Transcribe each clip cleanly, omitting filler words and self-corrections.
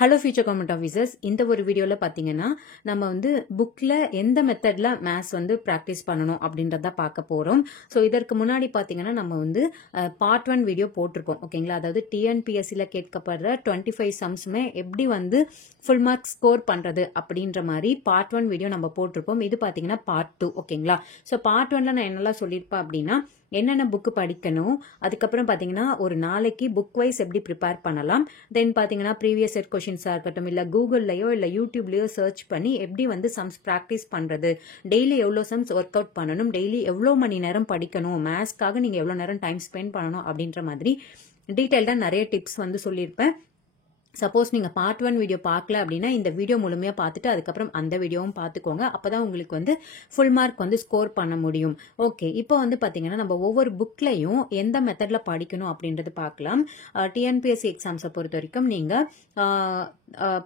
Hello future government officers, இந்த ஒரு வீடியோவில் பார்த்தீங்கன்னா நம்ம வந்து புக்கில் எந்த மெத்தடில் மேத்ஸ் வந்து ப்ராக்டிஸ் பண்ணணும் அப்படின்றத பார்க்க போகிறோம். ஸோ இதற்கு முன்னாடி பார்த்தீங்கன்னா நம்ம வந்து பார்ட் 1 வீடியோ போட்டிருக்கோம். ஓகேங்களா, அதாவது டிஎன்பிஎஸ்சியில் கேட்கப்படுற 25 சம்ஸுமே எப்படி வந்து ஃபுல் மார்க் ஸ்கோர் பண்ணுறது அப்படின்ற மாதிரி பார்ட் 1 வீடியோ நம்ம போட்டிருப்போம். இது பார்த்தீங்கன்னா பார்ட் 2. ஓகேங்களா, ஸோ பார்ட் 1ல் நான் என்னெல்லாம் சொல்லியிருப்பேன் அப்படின்னா என்னென்ன புக்கு படிக்கணும், அதுக்கப்புறம் பார்த்தீங்கன்னா ஒரு நாளைக்கு புக் வைஸ் எப்படி ப்ரிப்பேர் பண்ணலாம், தென் பார்த்தீங்கன்னா ப்ரீவியஸ் செட் கொஷின்ஸாக இருக்கட்டும், இல்லை கூகுள்லையோ இல்லை யூடியூப்லையோ சர்ச் பண்ணி எப்படி வந்து சம்ஸ் ப்ராக்டிஸ் பண்ணுறது, டெய்லி எவ்வளோ சம்ஸ் ஒர்க் அவுட் பண்ணணும், டெய்லி எவ்வளோ மணி நேரம் படிக்கணும், மேத்ஸ்க்காக நீங்கள் எவ்வளோ நேரம் டைம் ஸ்பெண்ட் பண்ணணும் அப்படின்ற மாதிரி டீட்டெயில்டாக நிறைய டிப்ஸ் வந்து சொல்லியிருப்பேன். சப்போஸ் நீங்கள் பார்ட் 1 வீடியோ பார்க்கல அப்படின்னா இந்த வீடியோ முழுமையாக பார்த்துட்டு அதுக்கப்புறம் அந்த வீடியோவும் பார்த்துக்கோங்க. அப்போ தான் உங்களுக்கு வந்து ஃபுல் மார்க் வந்து ஸ்கோர் பண்ண முடியும். ஓகே, இப்போ வந்து பார்த்தீங்கன்னா நம்ம ஒவ்வொரு புக்லையும் எந்த மெத்தடில் படிக்கணும் அப்படின்றது பார்க்கலாம். டிஎன்பிஎஸ்சி எக்ஸாம்ஸை பொறுத்த வரைக்கும் நீங்கள்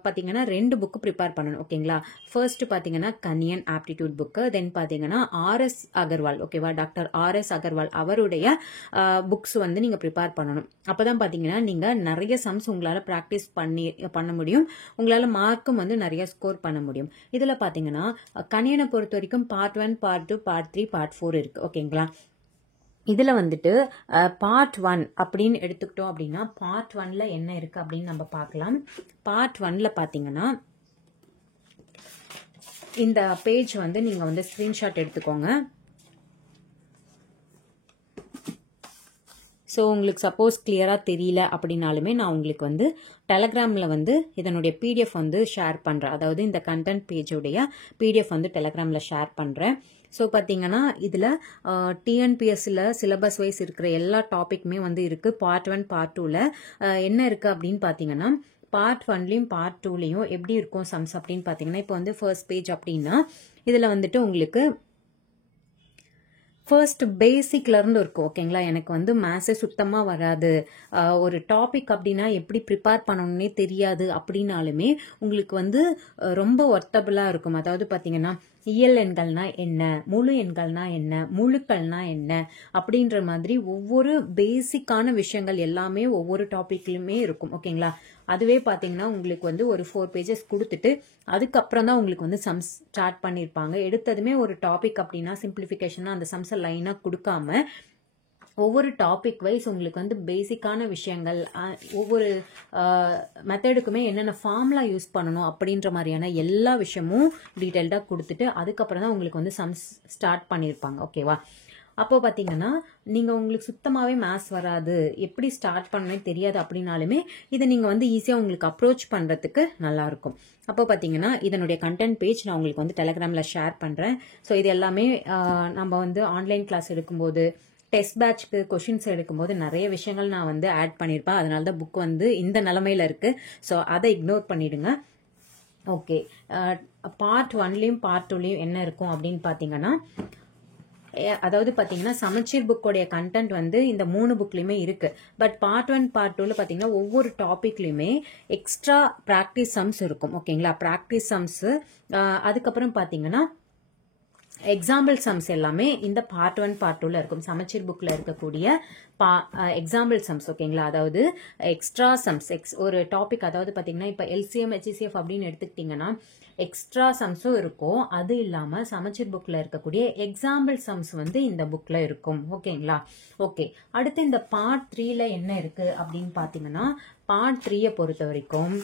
பார்த்தீங்கன்னா 2 புக்கு ப்ரிப்பேர் பண்ணணும். ஓகேங்களா, ஃபர்ஸ்ட் பார்த்தீங்கன்னா கனியன் ஆப்டிடியூட் புக்கு, தென் பார்த்தீங்கன்னா ஆர்எஸ் அகர்வால், ஓகேவா, டாக்டர் ஆர்எஸ் அகர்வால் அவருடைய புக்ஸ் வந்து நீங்கள் ப்ரிப்பேர் பண்ணணும். அப்போ தான் பார்த்தீங்கன்னா நீங்கள் நிறைய சம்ஸ் உங்களால் ப்ராக்டிஸ் பண்ண முடியும், உங்களால் மார்க்கும் வந்து நிறைய ஸ்கோர் பண்ண முடியும். இதில் பார்த்தீங்கன்னா கனியனை பொறுத்த வரைக்கும் பார்ட் 1, பார்ட் 2, பார்ட் 3, பார்ட் 4 இருக்கு. ஓகேங்களா, இதில் வந்துட்டு பார்ட் 1 அப்படின்னு எடுத்துக்கிட்டோம் அப்படின்னா பார்ட் 1ல என்ன இருக்கு அப்படின்னு நம்ம பார்க்கலாம். பார்ட் 1ல பார்த்தீங்கன்னா இந்த பேஜ் வந்து நீங்கள் வந்து ஸ்க்ரீன்ஷாட் எடுத்துக்கோங்க. ஸோ உங்களுக்கு சப்போஸ் கிளியராக தெரியல அப்படின்னாலுமே நான் உங்களுக்கு வந்து டெலகிராமில் வந்து இதனுடைய பிடிஎஃப் வந்து ஷேர் பண்ணுறேன். அதாவது இந்த கண்டென்ட் பேஜோடைய பிடிஎஃப் வந்து டெலகிராமில் ஷேர் பண்ணுறேன். ஸோ பார்த்தீங்கன்னா இதில் டிஎன்பிஎஸ்சியில் சிலபஸ் வைஸ் இருக்கிற எல்லா டாப்பிக்குமே வந்து இருக்குது. பார்ட் 1, பார்ட் 2ல் என்ன இருக்குது அப்படின்னு பார்த்தீங்கன்னா பார்ட் 1லையும் பார்ட் 2லையும் எப்படி இருக்கும் சம்ஸ் அப்படின்னு பார்த்தீங்கன்னா இப்போ வந்து ஃபர்ஸ்ட் பேஜ் அப்படின்னா இதில் வந்துட்டு உங்களுக்கு ஃபர்ஸ்ட் பேசிக்லேருந்து இருக்கும். ஓகேங்களா, எனக்கு வந்து மேத்ஸே சுத்தமாக வராது, ஒரு டாபிக் அப்படின்னா எப்படி ப்ரிப்பேர் பண்ணணுன்னே தெரியாது அப்படின்னாலுமே உங்களுக்கு வந்து ரொம்ப ஒர்த்தபுளாக இருக்கும். அதாவது பார்த்தீங்கன்னா இயல் எண்கள்னா என்ன, முழு எண்கள்னா என்ன, முழுக்கள்னா என்ன அப்படின்ற மாதிரி ஒவ்வொரு பேசிக்கான விஷயங்கள் எல்லாமே ஒவ்வொரு டாபிக்லையுமே இருக்கும். ஓகேங்களா, அதுவே பார்த்தீங்கன்னா உங்களுக்கு வந்து ஒரு 4 பேஜஸ் கொடுத்துட்டு அதுக்கப்புறம் தான் உங்களுக்கு வந்து சம்ஸ் ஸ்டார்ட் பண்ணியிருப்பாங்க. எடுத்ததுமே ஒரு டாபிக் அப்படின்னா சிம்பிளிஃபிகேஷனாக அந்த சம்ஸை லைனாக கொடுக்காம ஒவ்வொரு டாபிக் வைஸ் உங்களுக்கு வந்து பேசிக்கான விஷயங்கள், ஒவ்வொரு மெத்தடுக்குமே என்னென்ன ஃபார்முலா யூஸ் பண்ணணும் அப்படின்ற மாதிரியான எல்லா விஷயமும் டீட்டெயில்டாக கொடுத்துட்டு அதுக்கப்புறம் தான் உங்களுக்கு வந்து சம்ஸ் ஸ்டார்ட் பண்ணியிருப்பாங்க. ஓகேவா, அப்போ பார்த்தீங்கன்னா நீங்கள் உங்களுக்கு சுத்தமாகவே மேத்ஸ் வராது, எப்படி ஸ்டார்ட் பண்ணவே தெரியாது அப்படின்னாலுமே இதை நீங்கள் வந்து ஈஸியாக உங்களுக்கு அப்ரோச் பண்ணுறதுக்கு நல்லாயிருக்கும். அப்போ பார்த்தீங்கன்னா இதனுடைய கண்டென்ட் பேஜ் நான் உங்களுக்கு வந்து டெலகிராமில் ஷேர் பண்ணுறேன். ஸோ இது எல்லாமே நம்ம வந்து ஆன்லைன் கிளாஸ் எடுக்கும்போது டெஸ்ட் பேட்ச்க்கு கொஷின்ஸ் எடுக்கும்போது நிறைய விஷயங்கள் நான் வந்து ஆட் பண்ணியிருப்பேன். அதனால தான் புக் வந்து இந்த நிலமையில இருக்குது. ஸோ அதை இக்னோர் பண்ணிடுங்க. ஓகே, பார்ட் 1லையும் பார்ட் 2லையும் என்ன இருக்கும் அப்படின்னு பார்த்தீங்கன்னா அதாவது பார்த்தீங்கன்னா சமச்சீர் புக்கோடைய கண்டென்ட் வந்து இந்த 3 புக்லையுமே இருக்கு. பட் பார்ட் 1, பார்ட் 2ல பார்த்தீங்கன்னா ஒவ்வொரு டாபிக்லையுமே எக்ஸ்ட்ரா ப்ராக்டிஸ் சம்ஸ் இருக்கும். ஓகேங்களா, ப்ராக்டிஸ் சம்ஸ், அதுக்கப்புறம் பார்த்தீங்கன்னா எக்ஸாம்பிள் சம்ஸ் எல்லாமே இந்த பார்ட் 1, பார்ட் 2ல இருக்கும். சமச்சீர் புக்கில் இருக்கக்கூடிய எக்ஸாம்பிள் சம்ஸ். ஓகேங்களா, அதாவது எக்ஸ்ட்ரா சம்ஸ் ஒரு டாபிக், அதாவது பார்த்தீங்கன்னா இப்போ எல்சிஎம் HCF அப்படின்னு எடுத்துக்கிட்டிங்கன்னா எக்ஸ்ட்ரா சம்ஸும் இருக்கும். அது இல்லாமல் சமச்சீர் புக்கில் இருக்கக்கூடிய எக்ஸாம்பிள் சம்ஸ் வந்து இந்த புக்கில் இருக்கும். ஓகேங்களா, ஓகே, அடுத்து இந்த பார்ட் 3ல என்ன இருக்கு அப்படின்னு பார்த்தீங்கன்னா பார்ட் 3யை பொறுத்த வரைக்கும்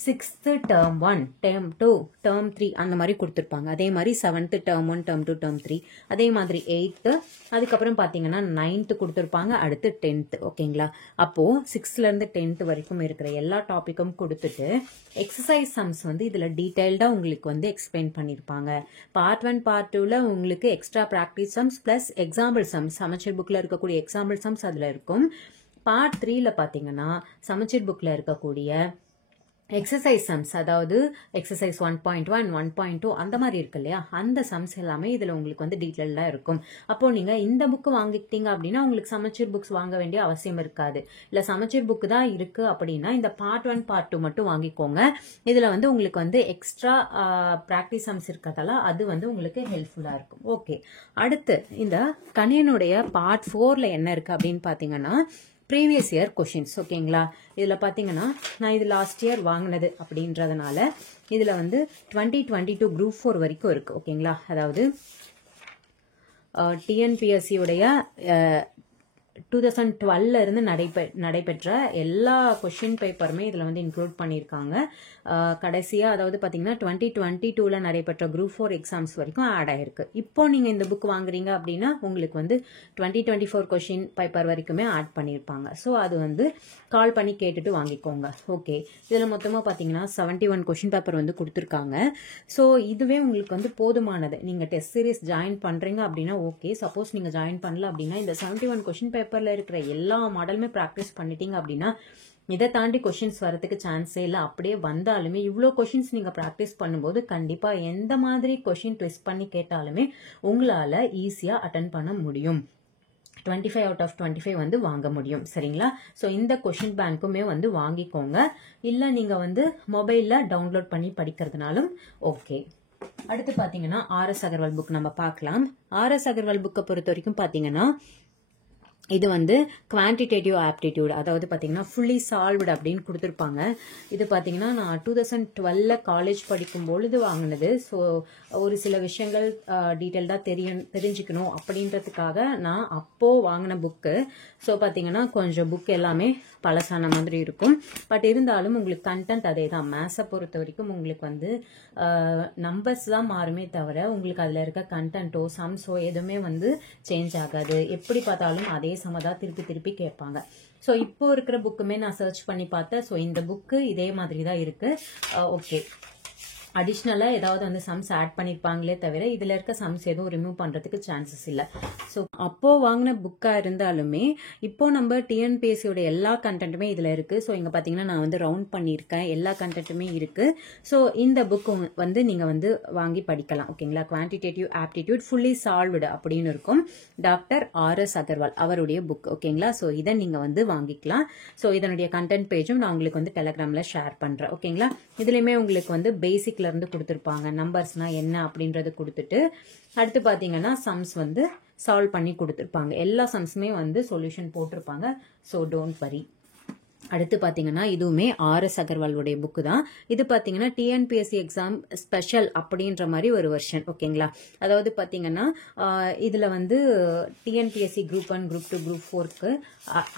6th term 1, term 2, term 3 அந்த மாதிரி கொடுத்துருப்பாங்க. அதே மாதிரி 7th term 1, term 2, term 3, அதே மாதிரி 8th, அதுக்கப்புறம் பார்த்தீங்கன்னா 9th கொடுத்துருப்பாங்க, அடுத்து 10th. ஓகேங்களா, அப்போது 6லேருந்து 10th வரைக்கும் இருக்கிற எல்லா டாப்பிக்கும் கொடுத்துட்டு எக்ஸசைஸ் சம்ஸ் வந்து இதில் டீட்டெயில்டாக உங்களுக்கு வந்து எக்ஸ்பிளைன் பண்ணியிருப்பாங்க. பார்ட் 1, பார்ட் 2ல உங்களுக்கு extra practice sums plus example sums, சமச்சீர் புக்கில் இருக்கக்கூடிய எக்ஸாம்பிள் சம்ஸ் அதில் இருக்கும். பார்ட் 3ல பார்த்தீங்கன்னா சமச்சீர் புக்கில் இருக்கக்கூடிய எக்ஸசைஸ் சம்ஸ், அதாவது எக்ஸசைஸ் 1.1, 1.2 அந்த மாதிரி இருக்கு இல்லையா, அந்த சம்ஸ் எல்லாமே இதில் உங்களுக்கு வந்து டீட்டெயில்டாக இருக்கும். அப்போ நீங்கள் இந்த புக்கு வாங்கிக்கிட்டீங்க அப்படின்னா உங்களுக்கு சமச்சீர் புக்ஸ் வாங்க வேண்டிய அவசியம் இருக்காது. இல்லை சமச்சீர் புக்கு தான் இருக்குது அப்படின்னா இந்த பார்ட் 1, பார்ட் 2 மட்டும் வாங்கிக்கோங்க. இதில் வந்து உங்களுக்கு வந்து எக்ஸ்ட்ரா ப்ராக்டிஸ் சம்ஸ் இருக்கிறதால அது வந்து உங்களுக்கு ஹெல்ப்ஃபுல்லாக இருக்கும். ஓகே, அடுத்து இந்த கணியனுடைய பார்ட் 4ல என்ன இருக்குது அப்படின்னு பார்த்தீங்கன்னா ப்ரீவியஸ் இயர் கொஷின்ஸ். ஓகேங்களா, இதில் பார்த்தீங்கன்னா நான் இது லாஸ்ட் இயர் வாங்கினது அப்படின்றதுனால இதில் வந்து 2022 குரூப் 4 வரைக்கும் இருக்குது. ஓகேங்களா, அதாவது டிஎன்பிஎஸ்சியுடைய 2012 இருந்து நடைபெற்ற எல்லா கொஷின் பேப்பருமே இதில் வந்து இன்க்ளூட் பண்ணியிருக்காங்க. கடைசியாக அதாவது பார்த்தீங்கன்னா 2022 நடைபெற்ற குரூப் 4 எக்ஸாம்ஸ் வரைக்கும் ஆட் ஆயிருக்கு. இப்போ நீங்கள் இந்த புக் வாங்குறீங்க அப்படின்னா உங்களுக்கு வந்து 2024 கொஷின் பேப்பர் வரைக்குமே ஆட் பண்ணியிருப்பாங்க. ஸோ அது வந்து கால் பண்ணி கேட்டுட்டு வாங்கிக்கோங்க. ஓகே, இதில் மொத்தமாக பார்த்தீங்கன்னா 71 கொஷின் பேப்பர் வந்து கொடுத்துருக்காங்க. ஸோ இதுவே உங்களுக்கு வந்து போதுமானது. நீங்கள் டெஸ்ட் சீரிஸ் ஜாயின் பண்ணுறீங்க அப்படின்னா ஓகே. சப்போஸ் நீங்கள் ஜாயின் பண்ணல அப்படின்னா இந்த 71 கொஷின் பேப்பரில் இருக்கிற எல்லா மாடலுமே ப்ராக்டிஸ் பண்ணிட்டீங்க அப்படின்னா இதை தாண்டி கொஷின்ஸ் வரதுக்கு சான்ஸே இல்லை. அப்படியே வந்தாலுமே இவ்வளோ கொஷின்ஸ் நீங்கள் ப்ராக்டிஸ் பண்ணும்போது கண்டிப்பாக எந்த மாதிரி கொஷின் ட்விஸ்ட் பண்ணி கேட்டாலுமே உங்களால் ஈஸியாக அட்டன் பண்ண முடியும். 25 out of 25 வந்து வாங்க முடியும். சரிங்களா, ஸோ இந்த கொஷின் பேங்க்குமே வந்து வாங்கிக்கோங்க. இல்லை நீங்கள் வந்து மொபைலில் டவுன்லோட் பண்ணி படிக்கிறதுனாலும் ஓகே. அடுத்து பார்த்தீங்கன்னா ஆர்எஸ் அகர்வால் புக் நம்ம பார்க்கலாம். ஆர்எஸ் அகர்வால் புக்கை பொறுத்த வரைக்கும் பார்த்தீங்கன்னா இது வந்து குவான்டிடேட்டிவ் ஆப்டிடியூட், அதாவது பார்த்தீங்கன்னா ஃபுல்லி சால்வ்டு அப்படின்னு கொடுத்துருப்பாங்க. இது பார்த்தீங்கன்னா நான் 2012 காலேஜ் படிக்கும் பொழுது வாங்கினது. ஸோ ஒரு சில விஷயங்கள் டீட்டெயில்டாக தெரிஞ்சுக்கணும் அப்படின்றதுக்காக நான் அப்போது வாங்கின புக்கு. ஸோ பார்த்தீங்கன்னா கொஞ்சம் புக் எல்லாமே பழசான மாதிரி இருக்கும். பட் இருந்தாலும் உங்களுக்கு கண்டென்ட் அதே தான். மேத்ஸை பொறுத்த வரைக்கும் உங்களுக்கு வந்து நம்பர்ஸ் தான் மாறுமே தவிர உங்களுக்கு அதில் இருக்க கண்டென்ட்டோ சம்ஸோ எதுவுமே வந்து சேஞ்ச் ஆகாது. எப்படி பார்த்தாலும் அதே சமதான் திருப்பி கேட்பாங்க. ஸோ இப்போ இருக்கிற புக்குமே நான் சர்ச் பண்ணி பார்த்தேன். ஸோ இந்த புக்கு இதே மாதிரி தான் இருக்கு. ஓகே, அடிஷ்னலாக ஏதாவது வந்து சம்ஸ் ஆட் பண்ணியிருப்பாங்களே தவிர இதில் இருக்க சம்ஸ் எதுவும் ரிமூவ் பண்ணுறதுக்கு சான்சஸ் இல்லை. ஸோ அப்போது வாங்கின புக்காக இருந்தாலுமே இப்போ நம்ம டிஎன்பிஎஸ்சியோட எல்லா கண்டென்ட்டுமே இதில் இருக்குது. ஸோ இங்கே பார்த்தீங்கன்னா நான் வந்து ரவுண்ட் பண்ணியிருக்கேன், எல்லா கண்டென்ட்டுமே இருக்குது. ஸோ இந்த புக்கு வந்து நீங்கள் வந்து வாங்கி படிக்கலாம். ஓகேங்களா, குவான்டிடேட்டிவ் ஆப்டிடியூட் ஃபுல்லி சால்வ்டு அப்படின்னு இருக்கும். டாக்டர் ஆர்எஸ் அகர்வால் அவருடைய புக். ஓகேங்களா, ஸோ இதை நீங்கள் வந்து வாங்கிக்கலாம். ஸோ இதனுடைய கண்டென்ட் பேஜும் நான் உங்களுக்கு வந்து டெலகிராமில் ஷேர் பண்ணுறேன். ஓகேங்களா, இதுலேயுமே உங்களுக்கு வந்து பேசிக்ல இருந்து கொடுத்துருப்பாங்க. நம்பர்ஸ்னா என்ன அப்படின்றது கொடுத்துட்டு அடுத்து பார்த்தீங்கன்னா சம்ஸ் வந்து சால்வ் பண்ணி கொடுத்துருப்பாங்க. எல்லா சம்ஸுமே வந்து சொல்யூஷன் போட்டிருப்பாங்க. So don't worry. அடுத்து பார்த்தீங்கன்னா இதுவுமே ஆர்எஸ் அகர்வாலுடைய புக்கு தான். இது பார்த்தீங்கன்னா டிஎன்பிஎஸ்சி எக்ஸாம் ஸ்பெஷல் அப்படின்ற மாதிரி ஒரு வெர்ஷன். ஓகேங்களா, அதாவது பார்த்தீங்கன்னா இதில் வந்து டிஎன்பிஎஸ்சி குரூப் 1 குரூப் 2 குரூப் 4க்கு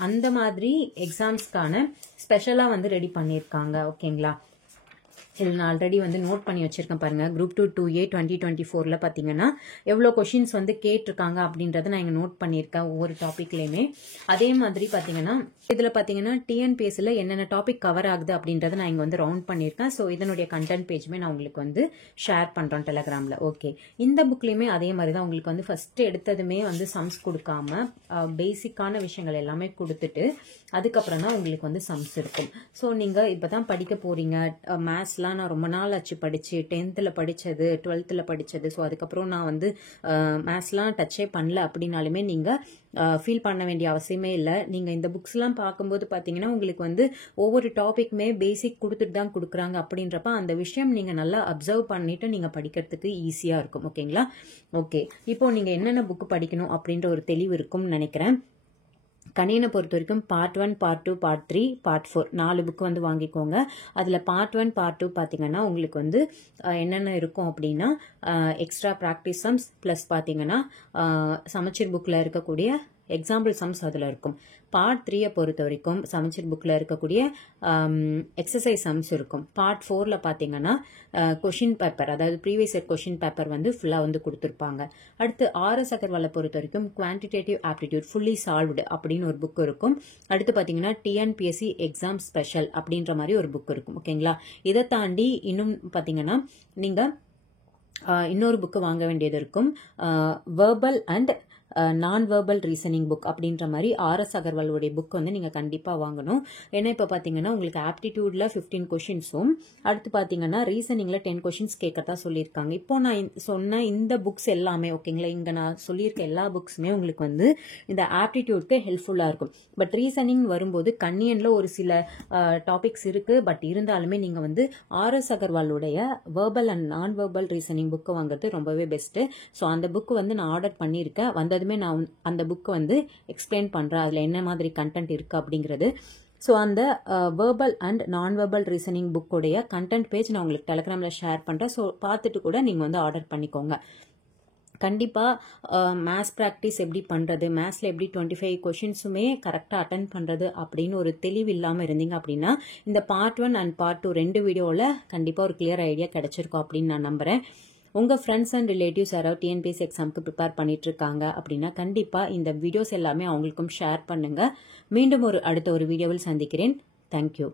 அந்த மாதிரி எக்ஸாம்ஸ்க்கான ஸ்பெஷலாக வந்து ரெடி பண்ணியிருக்காங்க. ஓகேங்களா, இதில் நான் ஆல்ரெடி வந்து நோட் பண்ணி வச்சிருக்கேன் பாருங்க. குரூப் 2 2A 2024 பார்த்தீங்கன்னா எவ்வளோ கொஷின்ஸ் வந்து கேட்டிருக்காங்க அப்படின்றத நான் இங்கே நோட் பண்ணியிருக்கேன் ஒவ்வொரு டாப்பிக்லேயுமே. அதே மாதிரி பார்த்தீங்கன்னா இதில் பார்த்தீங்கன்னா டிஎன்பிஎஸ்சியில் என்னென்ன டாபிக் கவர் ஆகுது அப்படின்றத நான் இங்கே வந்து ரவுண்ட் பண்ணியிருக்கேன். ஸோ இதனுடைய கண்டென்ட் பேஜுமே நான் உங்களுக்கு வந்து ஷேர் பண்ணுறேன் டெலகிராமில். ஓகே, இந்த புக்லேயுமே அதே மாதிரி தான் உங்களுக்கு வந்து ஃபஸ்ட்டு எடுத்ததுமே வந்து சம்ஸ் கொடுக்காம பேசிக்கான விஷயங்கள் எல்லாமே கொடுத்துட்டு அதுக்கப்புறம் தான் உங்களுக்கு வந்து சம்ஸ் இருக்கும். ஸோ நீங்கள் இப்போ தான் படிக்க போகிறீங்க. மேத்ஸ்லாம் நான் ரொம்ப நாள் ஆச்சு படிச்சு, 10th படிச்சது, 12th படிச்சது. ஸோ அதுக்கப்புறம் நான் வந்து மேத்ஸ்லாம் டச்சே பண்ணல அப்படின்னாலுமே நீங்கள் ஃபீல் பண்ண வேண்டிய அவசியமே இல்லை. நீங்கள் இந்த புக்ஸ்லாம் பார்க்கும்போது பார்த்தீங்கன்னா உங்களுக்கு வந்து ஒவ்வொரு டாபிக்குமே பேசிக் கொடுத்துட்டு தான் கொடுக்குறாங்க. அப்படின்றப்ப அந்த விஷயம் நீங்கள் நல்லா அப்சர்வ் பண்ணிட்டு நீங்கள் படிக்கிறதுக்கு ஈஸியாக இருக்கும். ஓகேங்களா, ஓகே, இப்போ நீங்கள் என்னென்ன புக்கு படிக்கணும் அப்படின்ற ஒரு தெளிவு இருக்கும்னு நினைக்கிறேன். கணியனை பொறுத்த வரைக்கும் part 1 part 2 part 3 part 4 4 book வந்து வாங்கிக்கோங்க. அதில் பார்ட் 1 பார்ட் 2 பார்த்தீங்கன்னா உங்களுக்கு வந்து என்னென்ன இருக்கும் அப்படின்னா எக்ஸ்ட்ரா ப்ராக்டிஸ் சம்ஸ் ப்ளஸ் பார்த்தீங்கன்னா சமச்சீர் புக்கில் இருக்கக்கூடிய எக்ஸாம்பிள் சம்ஸ் அதில் இருக்கும். பார்ட் 3 பொறுத்த வரைக்கும் சமச்சீர் புக்கில் இருக்கக்கூடிய எக்ஸசைஸ் சம்ஸ் இருக்கும். பார்ட் 4 பார்த்தீங்கன்னா கொஷின் பேப்பர், அதாவது ப்ரீவியஸ் இயர் கொஷின் பேப்பர் வந்து ஃபுல்லாக வந்து கொடுத்துருப்பாங்க. அடுத்து ஆர்எஸ் அகர்வாலை பொறுத்த வரைக்கும் குவான்டிடேட்டிவ் ஆப்டிடியூட் ஃபுல்லி சால்வ்டு அப்படின்னு ஒரு புக் இருக்கும். அடுத்து பார்த்தீங்கன்னா டிஎன்பிஎஸ்சி எக்ஸாம் ஸ்பெஷல் அப்படின்ற மாதிரி ஒரு புக் இருக்கும். ஓகேங்களா, இதை தாண்டி இன்னும் பார்த்தீங்கன்னா நீங்கள் இன்னொரு புக்கு வாங்க வேண்டியது இருக்கும். வெர்பல் அண்ட் நான் வெர்பல் ரீசனிங் புக் அப்படின்ற மாதிரி ஆர்எஸ் அகர்வாலுடைய புக் வந்து நீங்கள் கண்டிப்பாக வாங்கணும். ஏன்னா இப்போ பார்த்தீங்கன்னா உங்களுக்கு ஆப்டிடியூடில் 15 கொஷின்ஸும் அடுத்து பார்த்தீங்கன்னா ரீசனிங்கில் 10 கொஷின்ஸ் கேட்கறதா சொல்லியிருக்காங்க. இப்போ நான் சொன்ன இந்த புக்ஸ் எல்லாமே ஓகேங்களா, இங்கே நான் சொல்லியிருக்க எல்லா புக்ஸுமே உங்களுக்கு வந்து இந்த ஆப்டிடியூட்க்கு ஹெல்ப்ஃபுல்லாக இருக்கும். பட் ரீசனிங் வரும்போது கன்னியனில் ஒரு சில டாபிக்ஸ் இருக்குது. பட் இருந்தாலுமே நீங்கள் வந்து ஆர்எஸ் அகர்வாலுடைய வெர்பல் அண்ட் நான் வெர்பல் ரீசனிங் புக்கு வாங்குறது ரொம்பவே பெஸ்ட்டு. ஸோ அந்த புக்கு வந்து நான் ஆர்டர் பண்ணியிருக்கேன். வந்தது வந்ததுமே நான் அந்த புக்கை வந்து எக்ஸ்பிளைன் பண்ணுறேன், அதில் என்ன மாதிரி கண்டென்ட் இருக்குது அப்படிங்கிறது. ஸோ அந்த வேர்பல் அண்ட் நான் வேர்பல் ரீசனிங் புக்கோடைய கண்டென்ட் பேஜ் நான் உங்களுக்கு டெலகிராமில் ஷேர் பண்ணுறேன். ஸோ பார்த்துட்டு கூட நீங்கள் வந்து ஆர்டர் பண்ணிக்கோங்க. கண்டிப்பாக மேத்ஸ் ப்ராக்டிஸ் எப்படி பண்ணுறது, மேத்ஸில் எப்படி 25 கொஷின்ஸுமே கரெக்டாக அட்டன் பண்ணுறது அப்படின்னு ஒரு தெளிவு இல்லாமல் இருந்தீங்க அப்படின்னா இந்த பார்ட் 1 அண்ட் பார்ட் 2 2 வீடியோவில் கண்டிப்பாக ஒரு கிளியர் ஐடியா கிடைச்சிருக்கும் அப்படின்னு நான் நம்புகிறேன். உங்கள் ஃப்ரெண்ட்ஸ் அண்ட் ரிலேட்டிவ்ஸ் யாராவது டிஎன்பிஎஸ்சி எக்ஸாமுக்கு ப்ரிப்பேர் பண்ணிட்டு இருக்காங்க அப்படின்னா கண்டிப்பாக இந்த வீடியோஸ் எல்லாமே அவங்களுக்கும் ஷேர் பண்ணுங்கள். மீண்டும் அடுத்த ஒரு வீடியோவில் சந்திக்கிறேன். தேங்க்யூ.